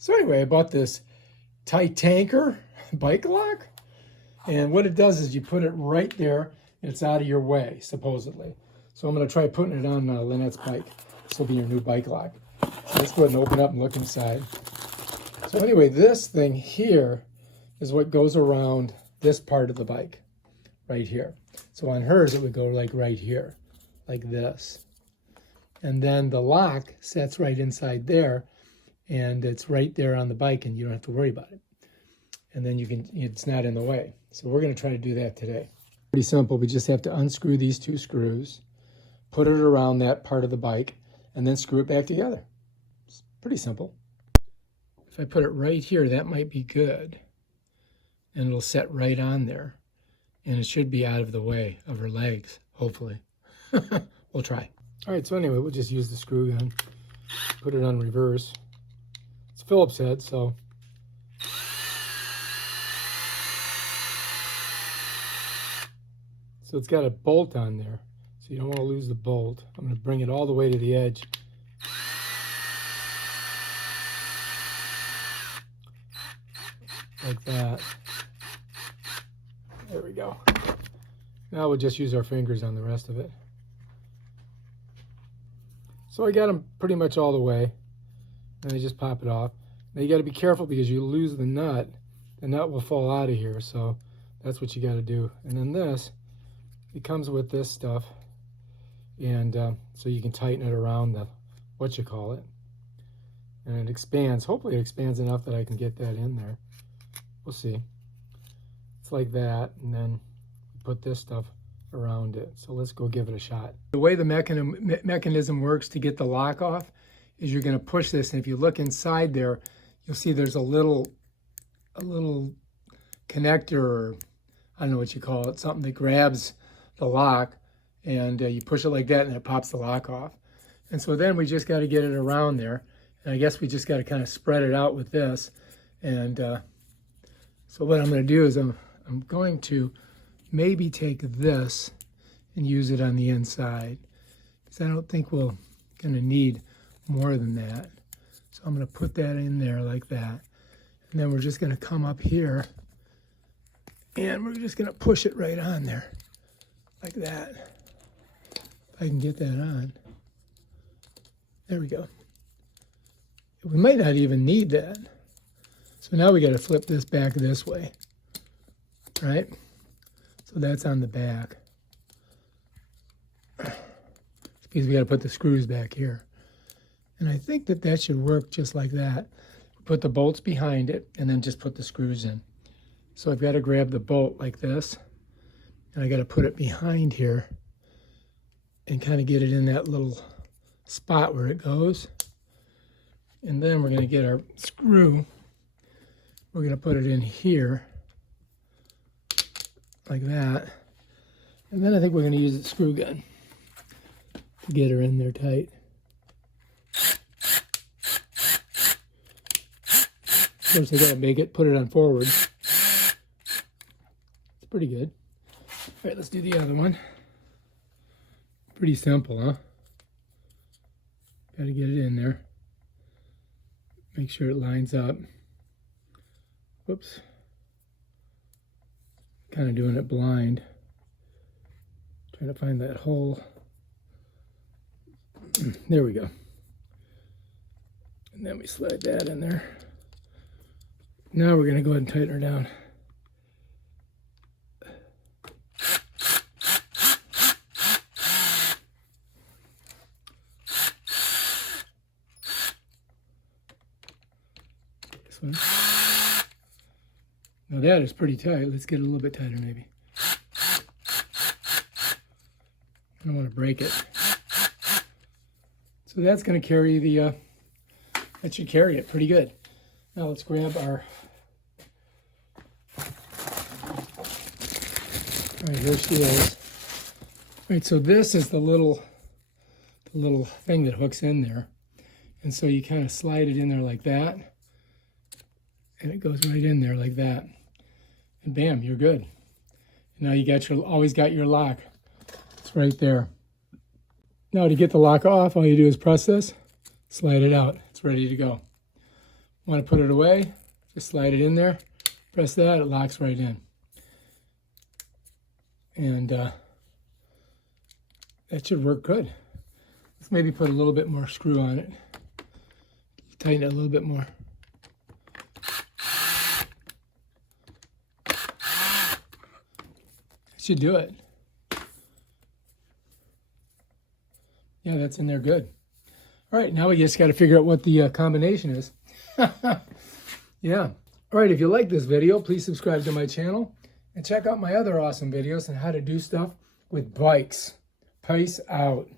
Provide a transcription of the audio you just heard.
So anyway, I bought this Titanker bike lock, and what it does is you put it right there and it's out of your way, supposedly. So I'm going to try putting it on Lynette's bike. This will be your new bike lock. So let's go ahead and open up and look inside. So anyway, this thing here is what goes around this part of the bike, right here. So on hers, it would go like right here, like this. And then the lock sets right inside there, and it's right there on the bike, and you don't have to worry about it. And then it's not in the way. So we're going to try to do that today. Pretty simple. We just have to unscrew these two screws, put it around that part of the bike, and then screw it back together. It's pretty simple. If I put it right here, that might be good. And it'll set right on there. And it should be out of the way of her legs, hopefully. We'll try. All right, so anyway, we'll just use the screw gun, put it on reverse. It's Phillips head, so it's got a bolt on there, so you don't want to lose the bolt. I'm going to bring it all the way to the edge. Like that. There we go. Now we'll just use our fingers on the rest of it. So I got them pretty much all the way, and I just pop it off. Now you got to be careful because you lose the nut will fall out of here, so that's what you got to do. And then this, it comes with this stuff, and so you can tighten it around the, and it expands. Hopefully it expands enough that I can get that in there. We'll see. It's like that, and then put this stuff around it. So let's go give it a shot. The way the mechanism works to get the lock off is you're going to push this, and if you look inside there, you'll see there's a little connector, or I don't know what you call it, something that grabs the lock, and you push it like that and it pops the lock off. And so then we just got to get it around there, and I guess we just got to kind of spread it out with this. And so what I'm going to do is I'm going to maybe take this and use it on the inside, because I don't think we're going to need more than that. So I'm going to put that in there like that, and then we're just going to come up here and we're just going to push it right on there like that. If I can get that on. There we go. We might not even need that. So now we got to flip this back this way, right? So that's on the back. Because we got to put the screws back here. And I think that should work just like that. Put the bolts behind it and then just put the screws in. So I've got to grab the bolt like this, and I got to put it behind here and kind of get it in that little spot where it goes. And then we're going to get our screw. We're going to put it in here like that. And then I think we're going to use the screw gun to get her in there tight. Of course, I got to put it on forward. It's pretty good. All right, let's do the other one. Pretty simple, huh? Got to get it in there. Make sure it lines up. Whoops. Kind of doing it blind. Trying to find that hole. There we go. And then we slide that in there. Now we're going to go ahead and tighten her down. This one. Now that is pretty tight. Let's get it a little bit tighter maybe. I don't want to break it. So that's going to carry the, that should carry it pretty good. Now let's grab our, all right, here she is. All right, so this is the little thing that hooks in there. And so you kind of slide it in there like that, and it goes right in there like that. And bam, you're good. And now you got always got your lock. It's right there. Now to get the lock off, all you do is press this, slide it out. It's ready to go. Want to put it away, just slide it in there, press that, it locks right in. And that should work good. Let's maybe put a little bit more screw on it. Tighten it a little bit more. That should do it. Yeah, that's in there good. All right, now we just got to figure out what the combination is. Yeah. All right, if you like this video, please subscribe to my channel and check out my other awesome videos on how to do stuff with bikes. Peace out.